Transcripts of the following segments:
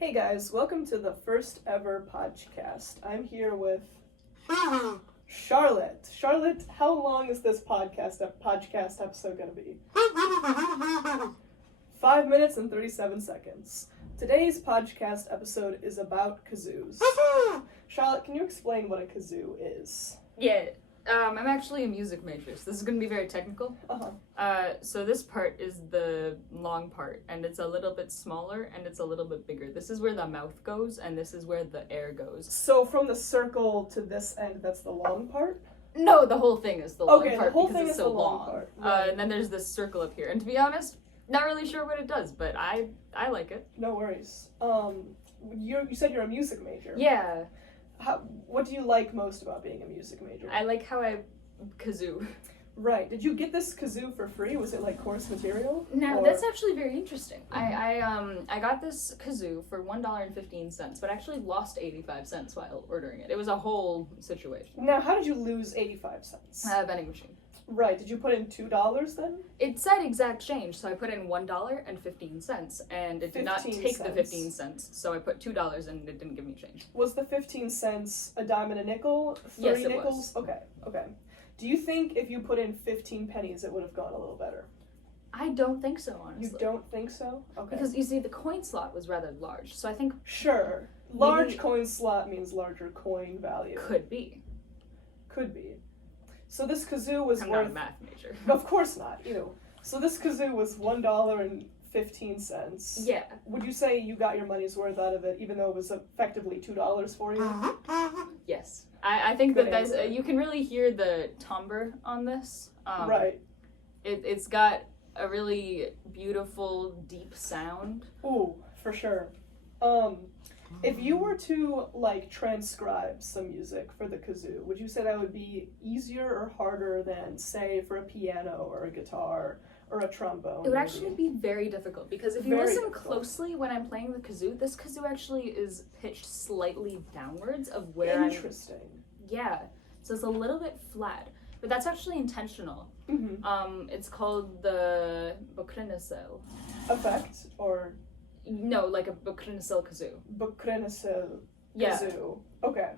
Hey guys, welcome to the first ever Pojcast. I'm here with Charlotte. Charlotte, how long is this podcast episode going to be? 5 minutes and 37 seconds. Today's Pojcast episode is about kazoos. Charlotte, can you explain what a kazoo is? Yeah, I'm actually a music major, so this is going to be very technical. So this part is the long part, and it's a little bit smaller, and it's a little bit bigger. This is where the mouth goes, and this is where the air goes. So from the circle to this end, that's the long part? No, the whole thing is the long part the whole because thing it's is so the long long. part. Right. And then there's this circle up here, and to be honest, not really sure what it does, but I like it. No worries. You said you're a music major. Yeah. What do you like most about being a music major? I like how I kazoo. Right. Did you get this kazoo for free? Was it like course material? No, that's actually very interesting. I got this kazoo for $1.15, but actually lost 85 cents while ordering it. It was a whole situation. Now, how did you lose 85 cents? Vending machine. Right. Did you put in $2 then? It said exact change, so I put in $1.15, and it did not take the 15 cents, so I put $2 and it didn't give me change. Was the 15 cents a dime and a nickel? Yes, it nickels? was. Okay. Do you think if you put in 15 pennies, it would have gone a little better? I don't think so, honestly. You don't think so? Okay. Because, you see, the coin slot was rather large, so I think... Sure. Large coin slot means larger coin value. Could be. So this kazoo was I'm worth... not a math major. Of course not, So this kazoo was $1.15. Yeah. Would you say you got your money's worth out of it, even though it was effectively $2 for you? Yes. I think Good that's... answer. you can really hear the timbre on this. Right. It's got a really beautiful, deep sound. Ooh, for sure. If you were to, transcribe some music for the kazoo, would you say that would be easier or harder than, say, for a piano or a guitar or a trombone? It would actually be very difficult, because if you listen closely when I'm playing the kazoo, this kazoo actually is pitched slightly downwards of where Interesting. Yeah, so it's a little bit flat, but that's actually intentional. Mm-hmm. It's called the Bokrenesel. Effect, or... No, like a Bokrenesel kazoo. Bokrenesel Yeah. kazoo. Okay.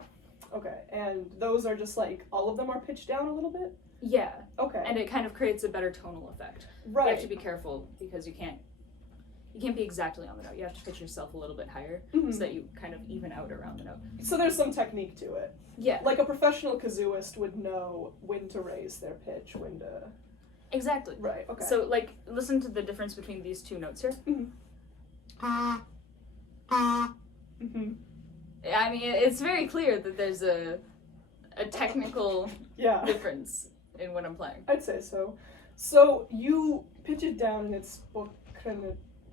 And those are just all of them are pitched down a little bit? Yeah. Okay. And it kind of creates a better tonal effect. Right. You have to be careful, because you can't be exactly on the note. You have to pitch yourself a little bit higher, so that you kind of even out around the note. So there's some technique to it. Yeah. Like a professional kazooist would know when to raise their pitch, when to... Exactly. Right, okay. So, listen to the difference between these two notes here. Mm-hmm. I mean, it's very clear that there's a technical difference in what I'm playing. I'd say so. So you pitch it down and it's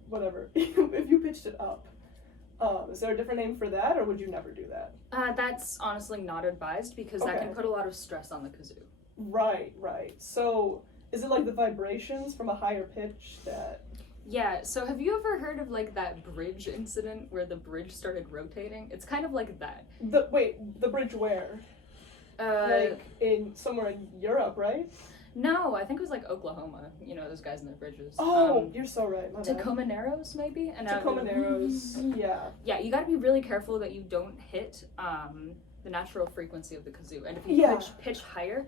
whatever. If you pitched it up, is there a different name for that, or would you never do that? That's honestly not advised, because that can put a lot of stress on the kazoo. Right. So is it like the vibrations from a higher pitch that... Yeah, so have you ever heard of that bridge incident where the bridge started rotating? It's kind of like that. The bridge where? Somewhere in Europe, right? No, I think it was Oklahoma. Those guys in their bridges. Oh, you're so right. Tacoma Narrows, maybe? Tacoma Narrows, yeah. Yeah, you gotta be really careful that you don't hit the natural frequency of the kazoo. And if you pitch higher,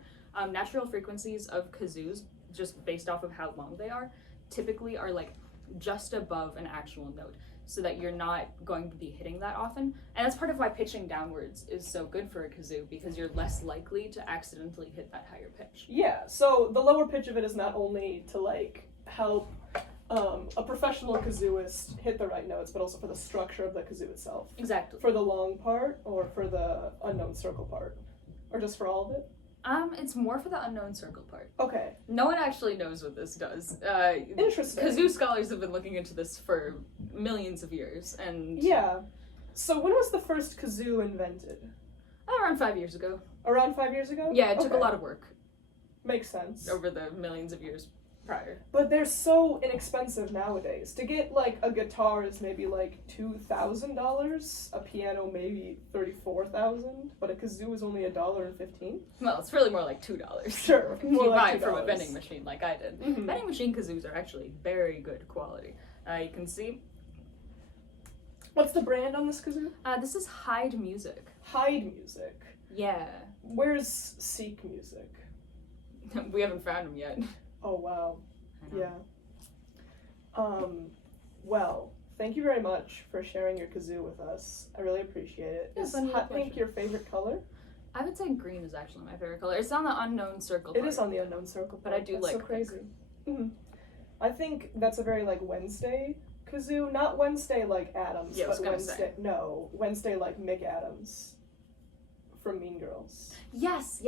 natural frequencies of kazoos, just based off of how long they are, typically are just above an actual note, so that you're not going to be hitting that often. And that's part of why pitching downwards is so good for a kazoo, because you're less likely to accidentally hit that higher pitch. Yeah, so the lower pitch of it is not only to help a professional kazooist hit the right notes, but also for the structure of the kazoo itself. Exactly. For the long part, or for the unknown circle part? Or just for all of it? It's more for the unknown circle part. Okay. No one actually knows what this does. Interesting. Kazoo scholars have been looking into this for millions of years, and... Yeah. So when was the first kazoo invented? Around 5 years ago. Around 5 years ago? Yeah, it took a lot of work. Makes sense. Over the millions of years prior. But they're so inexpensive nowadays. To get a guitar is maybe $2,000, a piano maybe $34,000, but a kazoo is only $1.15. Well, it's really more like $2. Sure, if more you like buy it $2. from a vending machine like I did. Mm-hmm. Vending machine kazoos are actually very good quality. You can see What's the brand on this kazoo? This is Hyde Music. Hyde Music. Yeah. Where's Seek Music? We haven't found him yet. Oh, wow. I know. Yeah. Well, thank you very much for sharing your kazoo with us. I really appreciate it. Yes, Is I'm hot pink your favorite color? I would say green is actually my favorite color. It's on the unknown circle It part. is on the unknown circle, But I do that's like so crazy. Mm-hmm. I think that's a very like Wednesday kazoo, not Wednesday like Adams, Yeah, I was but gonna Wednesday. say. No, Wednesday like Mick Adams from Mean Girls. Yes,